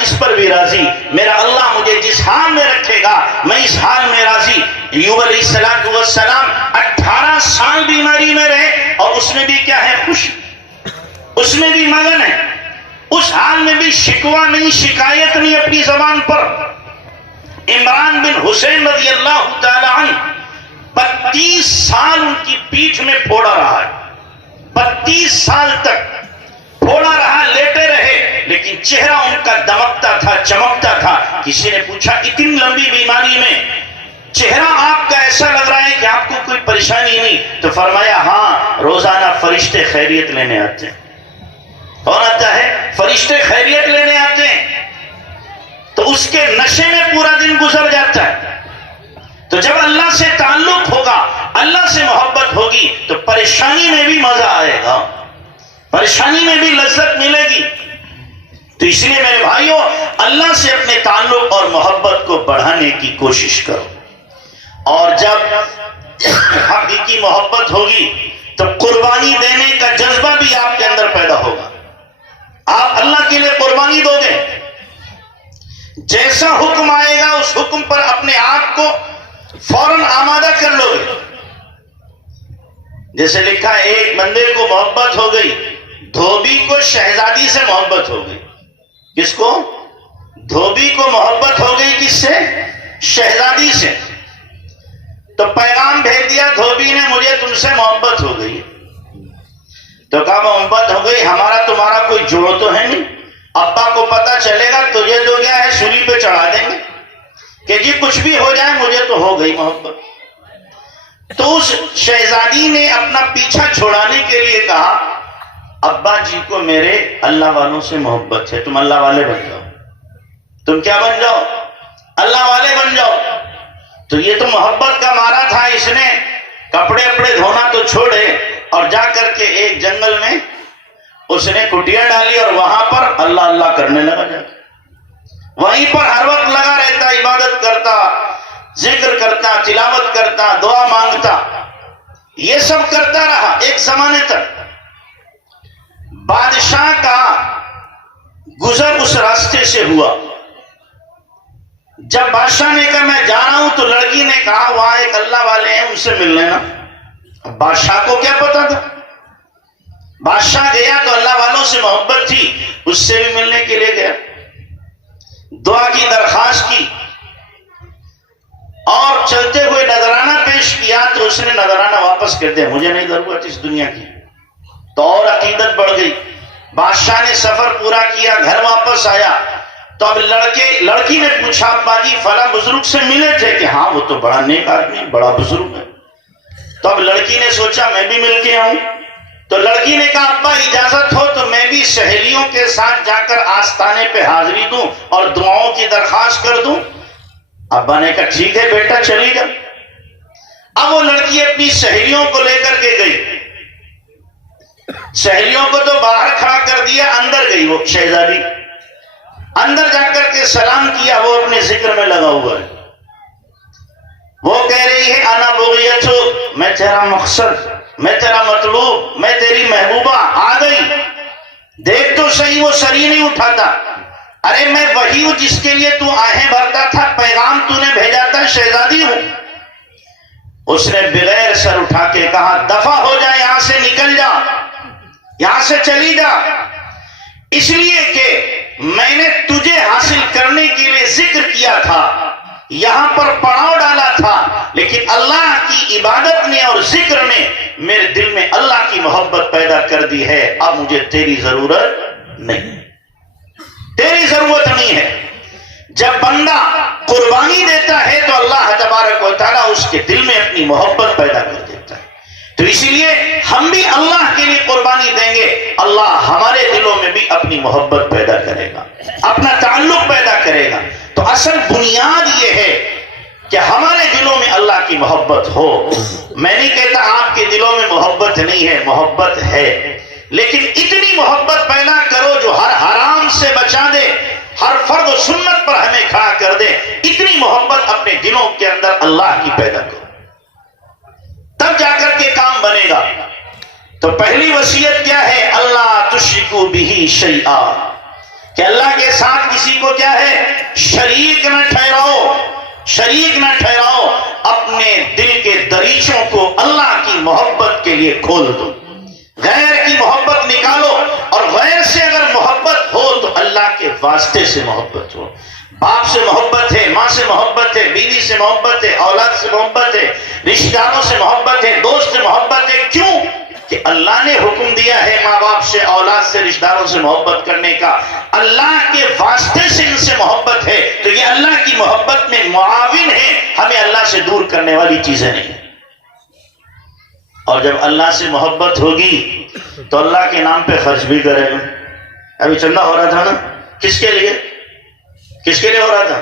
اس پر بھی راضی، میرا اللہ مجھے جس حال میں رکھے گا میں اس حال میں راضی۔ ایوب علیہ السلام 18 سال بیماری میں رہے اور اس میں بھی کیا ہے؟ خوش، اس میں بھی مگن ہے، اس حال میں بھی شکوہ نہیں، شکایت نہیں اپنی زبان پر۔ عمران بن حسین رضی اللہ تعالی عنہ 32 سال ان کی پیٹھ میں پھوڑا رہا ہے، 32 سال تک پھوڑا رہا، لیٹے رہے، لیکن چہرہ ان کا دمکتا تھا، چمکتا تھا۔ کسی نے پوچھا اتنی لمبی بیماری میں چہرہ آپ کا ایسا لگ رہا ہے کہ آپ کو کوئی پریشانی نہیں؟ تو فرمایا ہاں، روزانہ فرشتے خیریت لینے آتے ہیں۔ کون آتا ہے؟ فرشتے خیریت لینے آتے ہیں، تو اس کے نشے میں پورا دن گزر جاتا ہے۔ تو جب اللہ سے تعلق ہوگا، اللہ سے محبت ہوگی، تو پریشانی میں بھی مزہ آئے گا، پریشانی میں بھی لذت ملے گی۔ تو اس لیے میرے بھائیوں، اللہ سے اپنے تعلق اور محبت کو بڑھانے کی کوشش کرو، اور جب حقیقی محبت ہوگی تو قربانی دینے کا جذبہ بھی آپ کے اندر پیدا ہوگا۔ آپ اللہ کے لیے قربانی دو گے، جیسا حکم آئے گا اس حکم پر اپنے آپ کو فوراً آمادہ کر لو گے۔ جیسے لکھا ہے ایک بندے کو محبت ہو گئی، دھوبی کو شہزادی سے محبت ہو گئی۔ کس کو؟ دھوبی کو محبت ہو گئی، کس سے؟ شہزادی سے۔ تو پیغام بھیج دیا دھوبی نے، مجھے تم سے محبت ہو گئی۔ تو کہا محبت ہو گئی، ہمارا تمہارا کوئی جوڑ تو ہے نہیں، ابا کو پتا چلے گا تجھے تو کیا ہے سولی پہ چڑھا دیں گے کہ جی کچھ بھی ہو جائے مجھے تو ہو گئی محبت۔ تو اس شہزادی نے اپنا پیچھا چھوڑانے کے لیے کہا ابا جی کو میرے اللہ والوں سے محبت ہے، تم اللہ والے بن جاؤ، تم کیا بن جاؤ؟ اللہ والے بن جاؤ۔ تو یہ تو محبت کا مارا تھا، اس نے کپڑے اپڑے دھونا تو چھوڑے اور جا کر کے ایک جنگل میں اس نے کٹیا ڈالی اور وہاں پر اللہ اللہ کرنے لگا، جا کے وہیں پر ہر وقت لگا رہتا، عبادت کرتا، ذکر کرتا، تلاوت کرتا، دعا مانگتا، یہ سب کرتا رہا ایک زمانے تک۔ بادشاہ کا گزر اس راستے سے ہوا، جب بادشاہ نے کہا میں جا رہا ہوں تو لڑکی نے کہا وہاں ایک اللہ والے ہیں ان سے مل لینا۔ بادشاہ کو کیا پتا تھا؟ بادشاہ گیا تو اللہ والوں سے محبت تھی، اس سے بھی ملنے کے لیے گیا، دعا کی درخواست کی اور چلتے ہوئے نذرانہ پیش کیا تو اس نے نذرانہ واپس کر دیا، مجھے نہیں ضرورت اس دنیا کی۔ تو اور عقیدت بڑھ گئی، بادشاہ نے سفر پورا کیا، گھر واپس آیا تو اب لڑکی نے پوچھا ابا جی فلاں بزرگ سے ملے تھے کہ ہاں وہ تو بڑا نیک آدمی، بڑا بزرگ ہے۔ تو اب لڑکی نے سوچا میں بھی مل کے آؤں، تو لڑکی نے کہا ابا اجازت ہو تو میں بھی سہیلیوں کے ساتھ جا کر آستانے پہ حاضری دوں اور دعاؤں کی درخواست کر دوں۔ ابا نے کہا ٹھیک ہے بیٹا چلی جا۔ اب وہ لڑکی اپنی سہیلیوں کو لے کر کے گئی، سہیلیوں کو تو باہر کھڑا کر دیا، اندر گئی وہ شہزادی، اندر جا کر کے سلام کیا، وہ اپنے ذکر میں لگا ہوا ہے، وہ کہہ رہی ہے انا بغیتو، میں تیرا مقصد، میں تیرا مطلوب، میں تیری محبوبہ آ گئی، دیکھ تو صحیح وہ سر ہی نہیں اٹھاتا، ارے میں وہی ہوں جس کے لیے تو آہیں بھرتا تھا، پیغام تو نے بھیجا تھا، شہزادی ہوں۔ اس نے بغیر سر اٹھا کے کہا دفع ہو جا، یہاں سے نکل جا، یہاں سے چلی جا، اس لیے کہ میں نے تجھے حاصل کرنے کے لیے ذکر کیا تھا، یہاں پر پڑاؤ ڈالا تھا، لیکن اللہ کی عبادت نے اور ذکر نے میرے دل میں اللہ کی محبت پیدا کر دی ہے، اب مجھے تیری ضرورت نہیں، تیری ضرورت نہیں ہے۔ جب بندہ قربانی دیتا ہے تو اللہ تبارک و تعالیٰ اس کے دل میں اپنی محبت پیدا کر دیتا ہے۔ تو اس لیے ہم بھی اللہ کے لیے قربانی دیں گے، اللہ ہمارے دلوں میں بھی اپنی محبت پیدا کرے گا، اپنا تعلق پیدا کرے گا۔ تو اصل بنیاد یہ ہے کہ ہمارے دلوں میں اللہ کی محبت ہو۔ میں نہیں کہتا آپ کے دلوں میں محبت نہیں ہے، محبت ہے، لیکن اتنی محبت پیدا کرو جو ہر حرام سے بچا دے، ہر فرض و سنت پر ہمیں کھڑا کر دے، اتنی محبت اپنے دلوں کے اندر اللہ کی پیدا کرو، تب جا کر کے کام بنے گا۔ تو پہلی وصیت کیا ہے؟ اللہ تشرکو بہ شیئا، کہ اللہ کے ساتھ کسی کسی کو کیا ہے شریک نہ ٹھہراؤ، شریک نہ ٹھہراؤ، اپنے دل کے دریچوں کو اللہ کی محبت کے لیے کھول دو، غیر کی محبت نکالو، اور غیر سے اگر محبت ہو تو اللہ کے واسطے سے محبت ہو۔ باپ سے محبت ہے، ماں سے محبت ہے، بیوی سے محبت ہے، اولاد سے محبت ہے، رشتہ داروں سے محبت ہے، دوست سے محبت ہے۔ کیوں کہ اللہ نے حکم دیا ہے ماں باپ سے، اولاد سے، رشتہ داروں سے محبت کرنے کا، اللہ کے واسطے سے ان سے محبت ہے، تو یہ اللہ کی محبت میں معاون ہے، ہمیں اللہ سے دور کرنے والی چیزیں نہیں۔ اور جب اللہ سے محبت ہوگی تو اللہ کے نام پہ خرچ بھی کرے گا۔ ابھی چندہ ہو رہا تھا نا، کس کے لیے؟ کس کے لیے ہو رہا تھا؟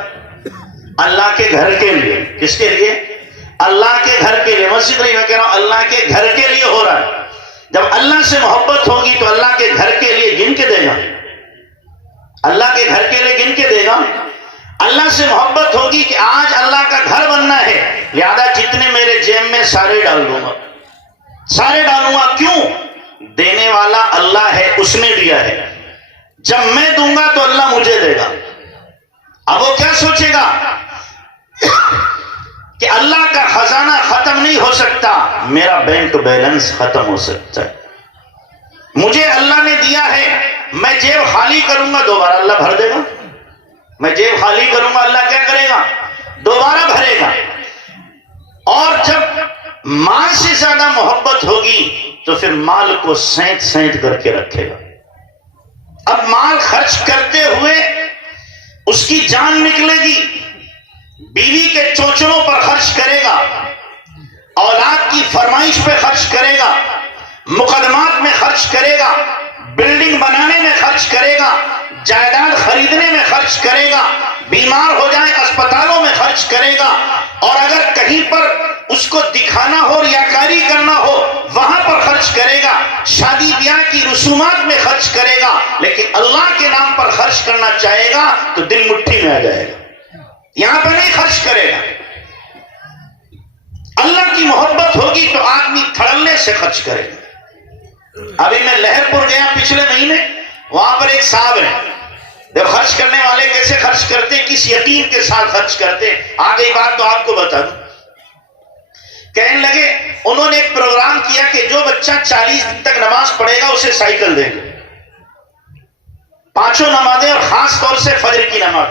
اللہ کے گھر کے لیے۔ کس کے لیے؟ اللہ کے گھر کے لیے۔ مسجد نہیں، میں کہہ رہا ہوں اللہ کے گھر کے لیے ہو رہا ہے۔ جب اللہ سے محبت ہوگی تو اللہ کے گھر کے لیے گن کے دے گا، اللہ کے گھر کے لیے گن کے دے گا۔ اللہ سے محبت ہوگی کہ آج اللہ کا گھر بننا ہے، لہذا جتنے میرے جیب میں سارے ڈال دوں گا، سارے ڈالوں گا۔ کیوں؟ دینے والا اللہ ہے، اس نے دیا ہے، جب میں دوں گا تو اللہ مجھے دے گا۔ اب وہ کیا سوچے گا کہ اللہ کا خزانہ ختم نہیں ہو سکتا، میرا بینک بیلنس ختم ہو سکتا ہے۔ مجھے اللہ نے دیا ہے، میں جیب خالی کروں گا دوبارہ اللہ بھر دے گا، میں جیب خالی کروں گا اللہ کیا کرے گا؟ دوبارہ بھرے گا۔ اور جب مال سے زیادہ محبت ہوگی تو پھر مال کو سینت سینت کر کے رکھے گا۔ اب مال خرچ کرتے ہوئے اس کی جان نکلے گی، بیوی کے چوچلوں پر خرچ کرے گا، اولاد کی فرمائش پہ خرچ کرے گا، مقدمات میں خرچ کرے گا، بلڈنگ بنانے میں خرچ کرے گا، جائیداد خریدنے میں خرچ کرے گا، بیمار ہو جائے اسپتالوں میں خرچ کرے گا، اور اگر کہیں پر اس کو دکھانا ہو، ریاکاری کرنا ہو، وہاں پر خرچ کرے گا، شادی بیاہ کی رسومات میں خرچ کرے گا۔ لیکن اللہ کے نام پر خرچ کرنا چاہے گا تو دل مٹھی میں آ جائے گا، یہاں پہ نہیں خرچ کرے گا۔ اللہ کی محبت ہوگی تو آدمی تھڑلنے سے خرچ کرے گا۔ ابھی میں لہر پور گیا پچھلے مہینے، وہاں پر ایک صاحب ہیں، جب خرچ کرنے والے کیسے خرچ کرتے، کس یقین کے ساتھ خرچ کرتے، آگئی بات تو آپ کو بتا دوں۔ کہنے لگے انہوں نے ایک پروگرام کیا کہ جو بچہ 40 دن تک نماز پڑھے گا اسے سائیکل دیں گے، 5 نمازیں، اور خاص طور سے فجر کی نماز۔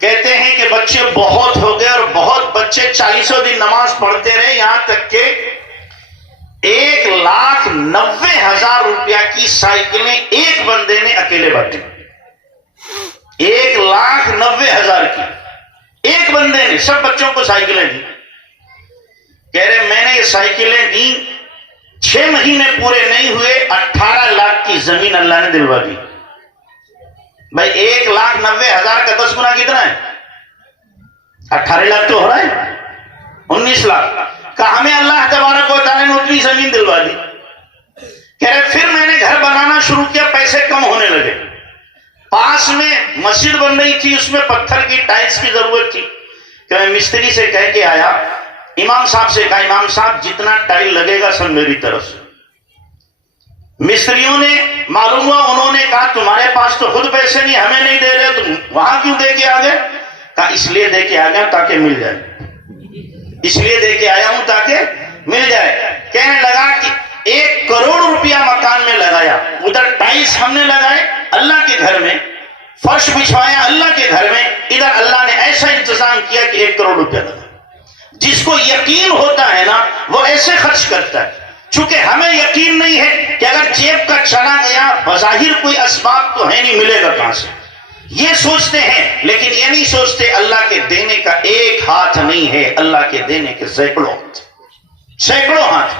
کہتے ہیں کہ بچے بہت ہو گئے، اور بہت بچے 40 دن نماز پڑھتے رہے، یہاں تک کہ 1,90,000 روپیہ کی سائیکلیں ایک بندے نے اکیلے بانٹی، 1,90,000 کی ایک بندے نے سب بچوں کو سائیکلیں دی۔ کہہ رہے میں نے یہ سائیکلیں دی، 6 مہینے پورے نہیں ہوئے 18 لاکھ کی زمین اللہ نے دلوا دی۔ بھائی 1,90,000 کا 10 گنا کتنا ہے؟ 18 لاکھ تو ہو رہا ہے، 19 لاکھ کا ہمیں اللہ تبارک و تعالیٰ نے اتنی زمین دلوا دی۔ کہہ رہے پھر میں نے گھر بنانا شروع کیا، پیسے کم ہونے لگے، پاس میں مسجد بن رہی تھی، اس میں پتھر کی ٹائلز کی ضرورت تھی، کہ میں مستری سے کہہ کے آیا، امام صاحب سے کہا امام صاحب جتنا ٹائل لگے گا سب میری طرف سے۔ مستریوں نے معلوم ہوا، انہوں نے کہا تمہارے پاس تو خود پیسے نہیں، ہمیں نہیں دے رہے، تم وہاں کیوں دے کے آ گئے؟ کہا اس لیے دے کے آ گیا تاکہ مل جائے، اس لیے دے کے آیا ہوں تاکہ مل جائے۔ کہنے لگا کہ 1 کروڑ روپیہ مکان میں لگایا، ادھر ٹائلز ہم نے لگائے اللہ کے گھر میں، فرش بچھوایا اللہ کے گھر میں، ادھر اللہ نے ایسا انتظام کیا کہ 1 کروڑ روپیہ لگا۔ جس کو یقین ہوتا ہے نا وہ ایسے خرچ کرتا ہے، چونکہ ہمیں یقین نہیں ہے کہ اگر جیب کا چلا گیا بظاہر کوئی اسباب تو ہے نہیں، ملے گا کہاں سے، یہ سوچتے ہیں، لیکن یہ نہیں سوچتے اللہ کے دینے کا ایک ہاتھ نہیں ہے، اللہ کے دینے کے سینکڑوں ہاتھ۔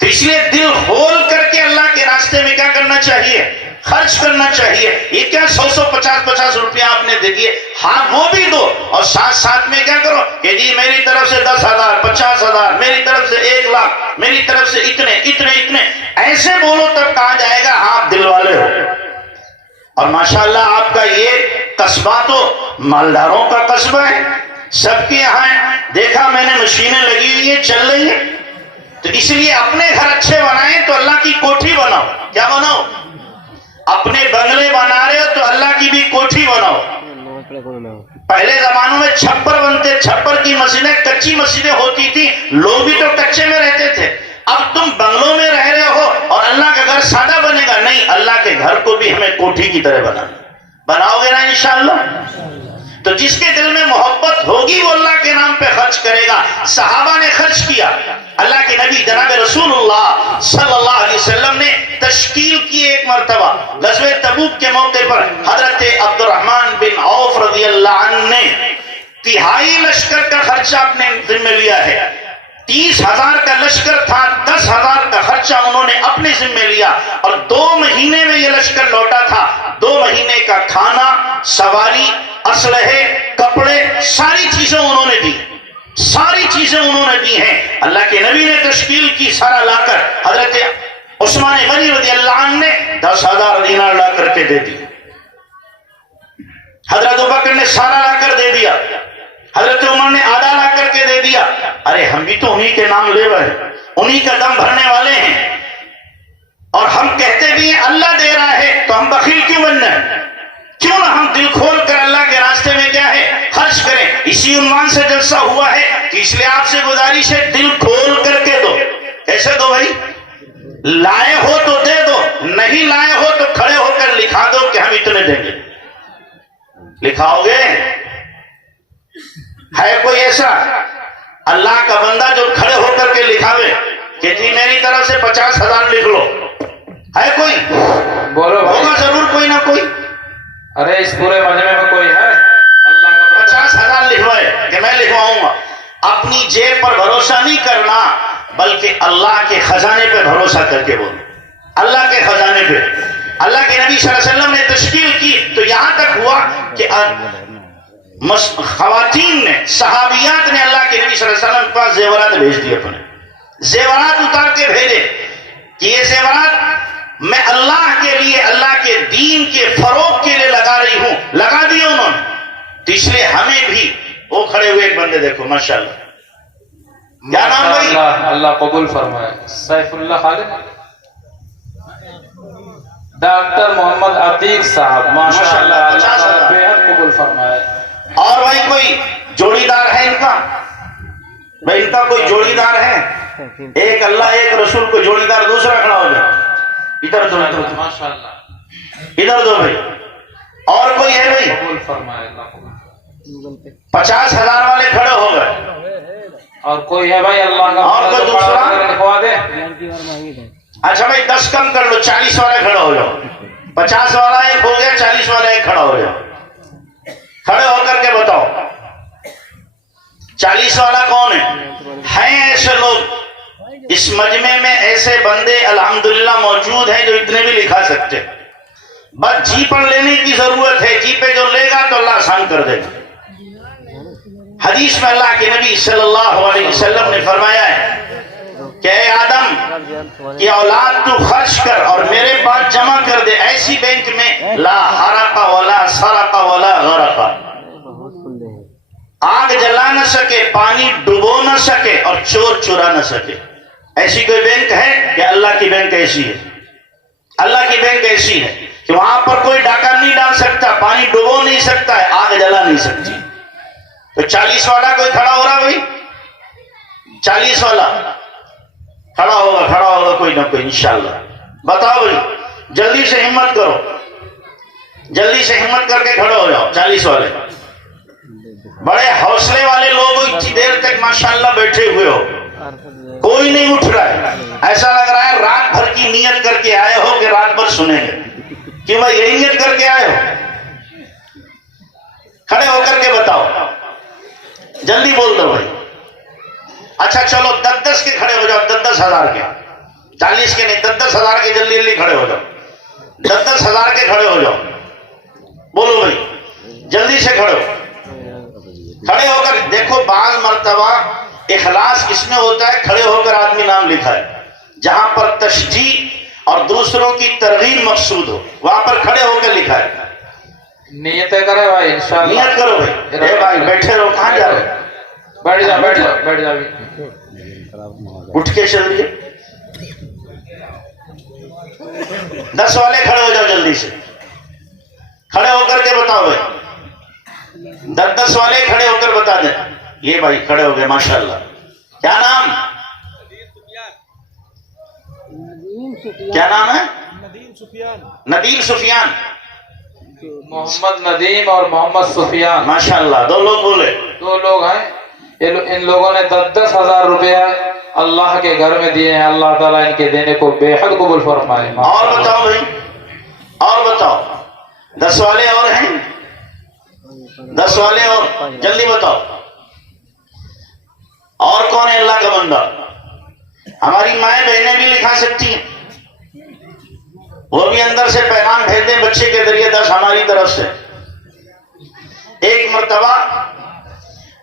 تو اس لیے دل کھول کر کے اللہ کے راستے میں کیا کرنا چاہیے؟ خرچ کرنا چاہیے۔ یہ کیا 100 50 روپیہ آپ نے دے دیے، ہاں وہ بھی دو، اور ساتھ ساتھ میں کیا کرو کہ جی میری طرف سے 10,000 50,000، میری طرف سے 1 لاکھ، میری طرف سے اتنے اتنے اتنے، ایسے بولو تب کہا جائے گا ہاں آپ دل والے ہو۔ اور ماشاءاللہ آپ کا یہ قصبہ تو مالداروں کا قصبہ ہے، سب کے یہاں ہے، دیکھا میں نے مشینیں لگی ہوئی ہیں، چل رہی ہیں۔ تو اس لیے اپنے گھر اچھے بنائیں تو اللہ کی کوٹھی بناؤ، کیا بناؤ؟ اپنے بنگلے بنا رہے ہو تو اللہ کی بھی پہلے زمانوں میں چھپر بنتے، چھپر کی مسجدیں کچی مسجدیں ہوتی تھی، لوگ بھی تو کچے میں رہتے تھے. اب تم بنگلوں میں رہ رہے ہو اور اللہ کا گھر سادہ بنے گا. نہیں، اللہ کے گھر کو بھی ہمیں کوٹھی کی طرح بناؤ گے نا انشاءاللہ. تو جس کے دل میں محبت ہوگی وہ اللہ کے نام پہ خرچ کرے گا. صحابہ نے خرچ کیا. اللہ کے نبی جناب رسول اللہ صلی اللہ علیہ وسلم نے تشکیل کی ایک مرتبہ غزوہ تبوک کے موقع پر. حضرت عبد الرحمن بن عوف رضی اللہ عنہ نے تہائی لشکر کا خرچہ اپنے ذمہ لیا ہے. 30,000 کا لشکر تھا، 10,000 کا خرچہ انہوں نے اپنے ذمہ لیا اور 2 مہینے میں یہ لشکر لوٹا تھا. 2 مہینے کا کھانا، سواری، اسلحے، کپڑے، ساری چیزیں انہوں نے دی. ساری چیزیں انہوں نے دی ہیں. اللہ کے نبی نے تشکیل کی سارا لا کر. حضرت عثمان غنی رضی اللہ عنہ نے 10,000 دینار لا کر کے دے دی. حضرت ابوبکر نے سارا لا کر دے دیا. حضرت عمر نے آدھا لا کر کے دے دیا. ارے ہم بھی تو انہی کے نام لے رہے ہیں، انہی کا دم بھرنے والے ہیں، اور ہم کہتے بھی ہیں اللہ دے رہا ہے تو ہم بخیل کیوں بننا ہے؟ کیوں نہ ہم دل کھول کر اللہ کے راستے میں کیا ہے خرچ کریں. اسی عنوان سے جلسہ ہوا ہے کہ اس لیے آپ سے گزارش ہے دل کھول کر کے دو. ایسے دو بھائی، لائے ہو تو دے دو، نہیں لائے ہو تو کھڑے ہو کر لکھا دو کہ ہم اتنے دیں گے. لکھاؤ گے؟ ہے کوئی ایسا اللہ کا بندہ جو کھڑے ہو کر کے لکھاوے کہ جی میری طرف سے 50,000 لکھ لو؟ ہے کوئی؟ بولو ہوگا ضرور کوئی نہ کوئی. ارے اس پورے مجمع میں کوئی ہے اللہ کا 50,000 لکھوائے کہ میں لکھواؤں گا؟ اپنی جیب پر بھروسہ نہیں کرنا بلکہ اللہ کے خزانے پہ بھروسہ کر کے بولو. اللہ کے خزانے پہ. اللہ کے نبی صلی اللہ علیہ وسلم نے تشکیل کی تو یہاں تک ہوا کہ خواتین نے، صحابیات نے اللہ کے نبی صلی اللہ علیہ وسلم کے پاس زیورات بھیج دیے. اپنے زیورات اتار کے بھیجے کہ یہ زیورات میں اللہ کے لیے، اللہ کے دین کے فروغ کے لیے لگا رہی ہوں. لگا دیے انہوں نے. تو اس لیے ہمیں بھی وہ کھڑے ہوئے ایک بندے دیکھو ماشاءاللہ، کیا نام بھائی؟ اللہ قبول فرمائے. سیف اللہ خالد ڈاکٹر محمد عتیق صاحب ماشاءاللہ، اللہ بے حد قبول فرمائے. اور بھائی کوئی جوڑی دار ہے ان کا؟ بھائی ان کا کوئی جوڑی دار ہے؟ ایک اللہ ایک رسول کو جوڑی دار دوسرا کھڑا ہو جائے. ادھر دو، ادھر دو، ماشاءاللہ ادھر دو بھائی. اور کوئی ہے بھائی؟ قبول فرمائے اللہ قبول. 50,000 والے کھڑے ہو گئے. اور کوئی ہے بھائی اللہ کا اور کوئی دوسرا؟ لکھوا دے. اچھا بھائی 10 کم کر لو، 40 والے کھڑے ہو جاؤ. 50 والا ایک ہو گیا، 40 والا ایک کھڑا ہو جاؤ. کھڑے ہو کر کے بتاؤ 40 والا کون ہے؟ ہیں ایسے لوگ اس مجمع میں، ایسے بندے الحمدللہ موجود ہیں جو اتنے بھی لکھا سکتے. بس جی پر لینے کی ضرورت ہے. جی پہ جو لے گا تو اللہ آسان کر دے گا. حدیث میں اللہ کے نبی صلی اللہ علیہ وسلم نے فرمایا ہے کہ اے آدم کی اولاد تو خرچ کر اور میرے پاس جمع کر دے ایسی بینک میں لا حرق ولا سرق ولا غرق، آگ جلا نہ سکے، پانی ڈبو نہ سکے اور چور چرا نہ سکے. ایسی کوئی بینک ہے کہ اللہ کی بینک ایسی ہے. اللہ کی بینک ایسی ہے کہ وہاں پر کوئی ڈاکہ نہیں ڈال سکتا، پانی ڈبو نہیں سکتا ہے، آگ جلا نہیں سکتی. تو 40 والا کوئی کھڑا ہو رہا بھائی؟ 40 والا کھڑا ہوگا کوئی نہ کوئی انشاءاللہ. بتاؤ بھائی، جلدی سے ہمت کرو، جلدی سے ہمت کر کے کھڑے ہو جاؤ. 40 والے بڑے حوصلے والے لوگ اتنی دیر تک ماشاءاللہ بیٹھے ہوئے ہو، کوئی نہیں اٹھ رہا ہے. ایسا لگ رہا ہے رات بھر کی نیت کر کے آئے ہو کہ رات بھر سنیں گے. کہ بھائی یہی نیت کر کے آئے ہو؟ کھڑے ہو کر کے بتاؤ، جلدی بول دو بھائی. اچھا چلو 10 کے کھڑے ہو جاؤ، 10,000 کے، 40 کے نہیں، 10,000 کے جلدی جلدی کھڑے ہو جاؤ. 10,000 کے کھڑے ہو جاؤ. بولو بھائی جلدی سے کھڑے ہو. کھڑے ہو کر دیکھو، بعض مرتبہ اخلاص اس میں ہوتا ہے کھڑے ہو کر آدمی نام لکھا ہے. جہاں پر تشجیع اور دوسروں کی ترغیب مقصود ہو وہاں پر کھڑے ہو کر لکھا ہے. نیت کرے بھائی انشاءاللہ. نیت کرو بھائی. اے بھائی بیٹھے رہو، کہاں جا رہے؟ بیٹھ جا بیٹھ جا بیٹھ جا. اٹھ کے چلیے. 10 والے کھڑے ہو جاؤ، جلدی سے کھڑے ہو کر کے بتاؤ بھائی. 10 والے کھڑے ہو کر بتا دیں. یہ بھائی کھڑے ہو گئے ماشاءاللہ. کیا نام؟ کیا نام ہے؟ ندیم سفیان. محمد ندیم اور محمد سفیان ماشاءاللہ. 2 لوگ بولے. 2 لوگ ہیں. ان لوگوں نے 10 ہزار روپیہ اللہ کے گھر میں دیے ہیں. اللہ تعالیٰ ان کے دینے کو بے حد قبول فرمائے. اور بتاؤ بھائی, اور بتاؤ. 10 والے اور ہیں؟ 10 والے اور جلدی بتاؤ. اور کون ہے اللہ کا بندہ؟ ہماری مائیں بہنیں بھی لکھا سکتی ہیں, وہ بھی اندر سے پیغام بھیج دیں بچے کے ذریعے 10 ہماری طرف سے. ایک مرتبہ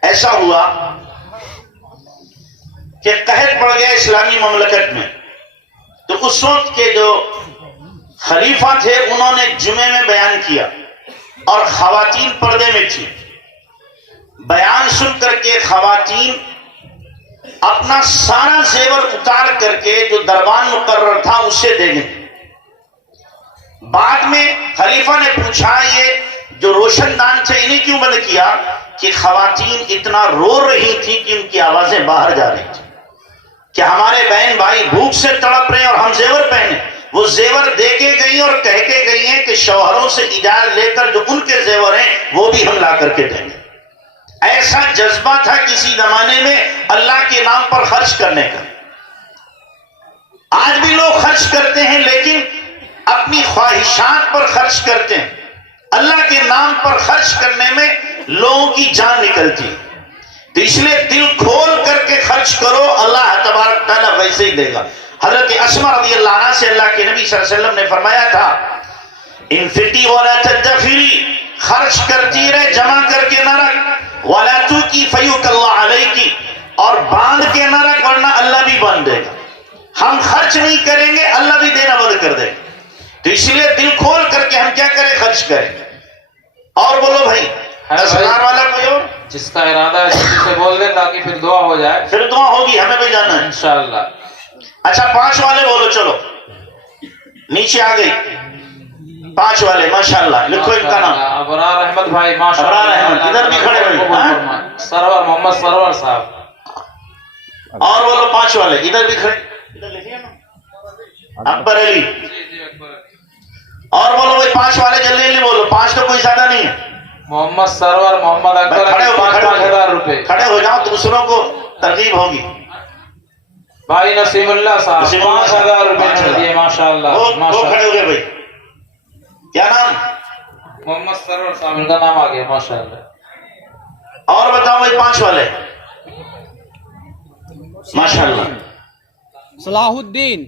ایسا ہوا کہ قحط پڑ گیا اسلامی مملکت میں. تو اس وقت کے جو خلیفہ تھے انہوں نے جمعے میں بیان کیا اور خواتین پردے میں تھی. بیان سن کر کے خواتین اپنا سارا زیور اتار کر کے جو دربان مقرر تھا اسے دے گئے. بعد میں خلیفہ نے پوچھا یہ جو روشن دان تھے انہیں کیوں بند کیا؟ کہ خواتین اتنا رو رہی تھی کہ ان کی آوازیں باہر جا رہی تھی کہ ہمارے بہن بھائی بھوک سے تڑپ رہے ہیں اور ہم زیور پہنے. وہ زیور دے کے گئی اور کہہ کے گئی ہیں کہ شوہروں سے اجازت لے کر جو ان کے زیور ہیں وہ بھی ہم لا کر کے دیں گے. ایسا جذبہ تھا کسی زمانے میں اللہ کے نام پر خرچ کرنے کا. آج بھی لوگ خرچ کرتے ہیں لیکن اپنی خواہشات پر خرچ کرتے ہیں. اللہ کے نام پر خرچ کرنے میں لوگوں کی جان نکلتی. تو اس لیے دل کھول کر کے خرچ کرو, اللہ تبارک تعالیٰ ویسے ہی دے گا. حضرت اسما رضی اللہ عنہ سے اللہ کے نبی صلی اللہ علیہ وسلم نے فرمایا تھا انفقی ولا تدخری, خرچ کرتی رہے جمع کر کے نہ رکھ. ولا توکی فیوک اللہ علیکی, اور باندھ کے نہ رکھ ورنہ اللہ بھی باندھ دے گا. ہم خرچ نہیں کریں گے اللہ بھی دینا بند کر دے گا. تو اس لیے دل کھول کر کے ہم کیا کریں, خرچ کریں. اور بولو بھائی 10 ہزار والا کوئی اور جس کا ارادہ ہے جلدی سے بول دیں تاکہ پھر دعا ہو جائے. پھر دعا ہوگی, ہمیں بھی جانا ہے انشاءاللہ. اچھا 5 والے بولو, چلو نیچے آ گئی 5 والے ماشاءاللہ. لکھو ان کا نام. ابرار احمد بھائی ماشاءاللہ. ابرار احمد ادھر بھی کھڑے ہوئے. سرور محمد سرور صاحب. اور بولو 5 والے ادھر بھی کھڑے. اکبر علی. اور بولو بھائی 5 والے جلدی جلدی بولو, 5 تو کوئی زیادہ نہیں ہے. محمد سرور محمد اکبر. کھڑے ہو 5,000 روپے. کھڑے ہو جاؤ, دوسروں کو ترغیب ہوگی. بھائی نسیم اللہ صاحب 5,000 روپے دیے ماشاءاللہ. وہ کھڑے ہو گئے بھائی. کیا نام؟ محمد سرور صاحب, ان کا نام آ گیا ماشاءاللہ. اور بتاؤ بھائی 5 والے ماشاءاللہ. صلاح الدین,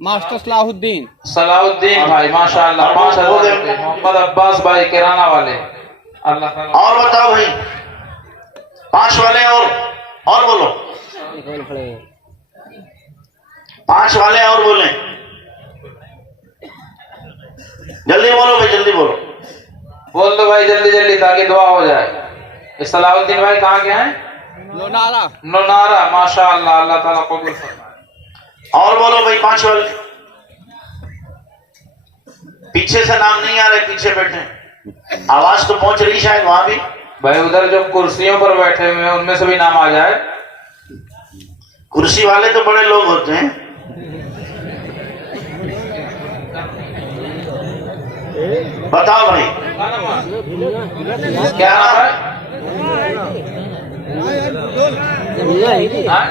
ماسٹر صلاح الدین. صلاح الدین بھائی ماشاءاللہ 5,000 روپے. محمد عباس بھائی کرانا والے. اللہ تعالیٰ. اور بتاؤ بھائی 5 والے اور بولو 5 والے اور بولیں. جلدی بولو بھائی, جلدی بولو. بول دو بھائی جلدی جلدی تاکہ دعا ہو جائے. صلاح الدین بھائی کہاں کے ہیں؟ لونارا. نونارا ماشاءاللہ. اللہ تعالیٰ قبول فرمائے. اور بولو بھائی 5 والے. پیچھے سے نام نہیں آ رہے, پیچھے بیٹھے. آواز تو پہنچ رہی شاید وہاں بھی. بھائی ادھر جو کرسیوں پر بیٹھے ہوئے ہیں ان میں سے بھی نام آ جائے. کرسی والے تو بڑے لوگ ہوتے ہیں. بتاؤ بھائی کیا نام ہے؟ ہاں؟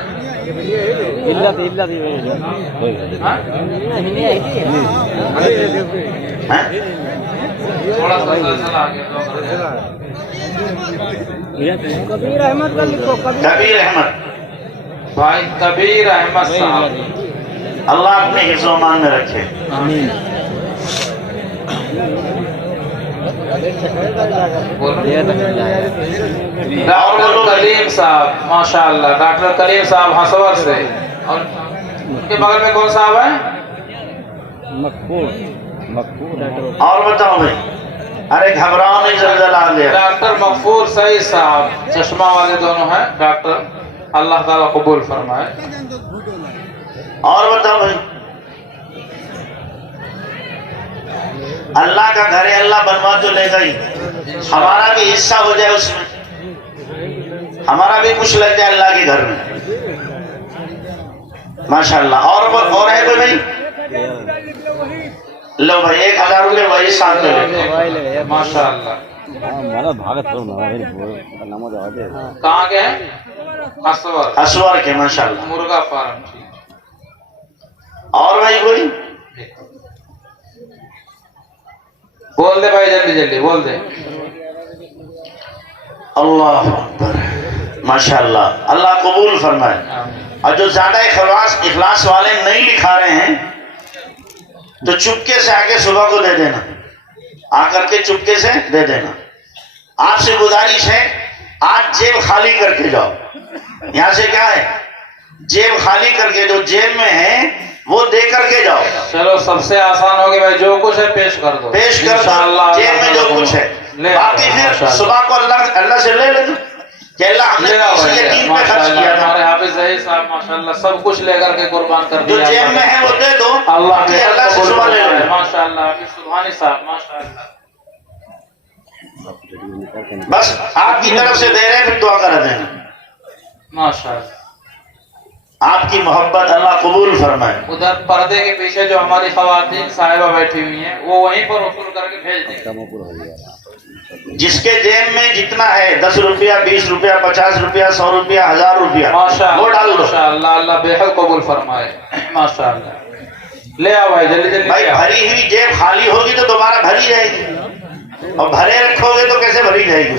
تھوڑا سا سلسلہ آگے. کبیر احمد کا لکھو. کبیر احمد. بھائی کبیر احمد صاحب. اللہ اپنے حفظ و امان میں رکھے. ڈاکٹر کلیم صاحب ماشاءاللہ. ڈاکٹر کلیم صاحب ہسور سے. اور ان کے بغل میں کون صاحب ہے؟ اور بتاؤ بھائی. ارے گھبراؤ نہیں, زلزلہ آ گیا. ڈاکٹر مغفور سعید صاحب چشمہ والے دونوں ہیں ڈاکٹر. اللہ تعالیٰ قبول فرمائے. اور بتاؤ بھائی اللہ کا گھر ہے، اللہ بنوا تو لے گا ہی، ہمارا بھی حصہ ہو جائے اس میں، ہمارا بھی کچھ لگ جائے اللہ کے گھر میں، ماشاءاللہ۔ اور ہے کوئی بھائی؟ لو بھائی 1000 روپے وہی ساتھ لے، ماشاءاللہ۔ کہاں کے ہیں؟ اسور کے، ماشاءاللہ۔ مرغا فارم۔ اور بھائی کوئی؟ بول دے بھائی، جلدی جلدی بول دے۔ اللہ اکبر، ماشاءاللہ، اللہ قبول فرمائے۔ اور جو زیادہ اخلاص والے نہیں لکھا رہے ہیں تو چپکے سے آگے صبح کو دے دینا، آ کر کے چپکے سے دے دینا۔ آپ سے گزارش ہے، آج جیب خالی کر کے جاؤ، یہاں سے کیا ہے، جیب خالی کر کے، جو جیب میں ہے وہ دے کر کے جاؤ۔ چلو سب سے آسان ہوگی بھائی، جو کچھ ہے پیش کر دو، پیش کر دو، جیب میں جو کچھ ہے، باقی پھر صبح کو اللہ سے لے لینا کہ اللہ ہم نے اسی یتیم پہ خرچ کیا تھا، ہمارے حافظ ظہیر صاحب ماشاءاللہ سب کچھ لے کر کے قربان کر جو دیا، جیب میں ہے وہ دے دو، اللہ باقی اللہ سے صبح لے لینا۔ ماشاءاللہ حافظ سبحانی صاحب ماشاءاللہ۔ بس آپ کی طرف سے دے رہے ہیں، پھر دعا کر دینا، ماشاءاللہ۔ آپ کی محبت اللہ قبول فرمائے۔ ادھر پردے کے پیچھے جو ہماری خواتین صاحبہ بیٹھی ہوئی ہیں وہ وہیں پر وصول کر کے بھیج دیں، جس کے جیب میں جتنا ہے 10 روپیہ 20 روپیہ 50 روپیہ 100 روپیہ 1000 روپیہ وہ ڈال دو۔ ماشاءاللہ، اللہ بے حد قبول فرمائے، ماشاءاللہ۔ لے آؤ بھائی، جلدی جلدی بھائی لے آؤ۔ بھری ہوئی جیب خالی ہوگی تو دوبارہ بھری جائے گی، اور بھرے رکھو گے تو کیسے بھری جائے گی؟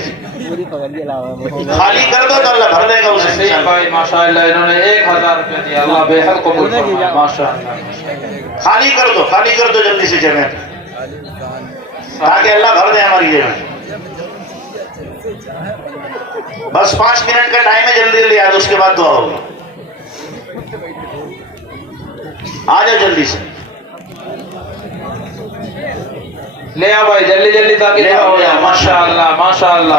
خالی کر دو تو اللہ بھر دے گا اسے۔ نصیب بھائی ماشاءاللہ انہوں نے 1000 روپے دیا، اللہ بے حد قبول فرمائے، ماشاءاللہ۔ خالی کر دو جلدی سے جگہ، تاکہ اللہ بھر دے ہماری جیب میں۔ بس 5 منٹ کا ٹائم ہے، جلدی جلدی آ جاؤ، اس کے بعد دعا ہوگی۔ آ جاؤ جلدی سے، لے آؤ بھائی جلدی جلدی تاکہ لے آؤ، ماشاءاللہ ماشاءاللہ۔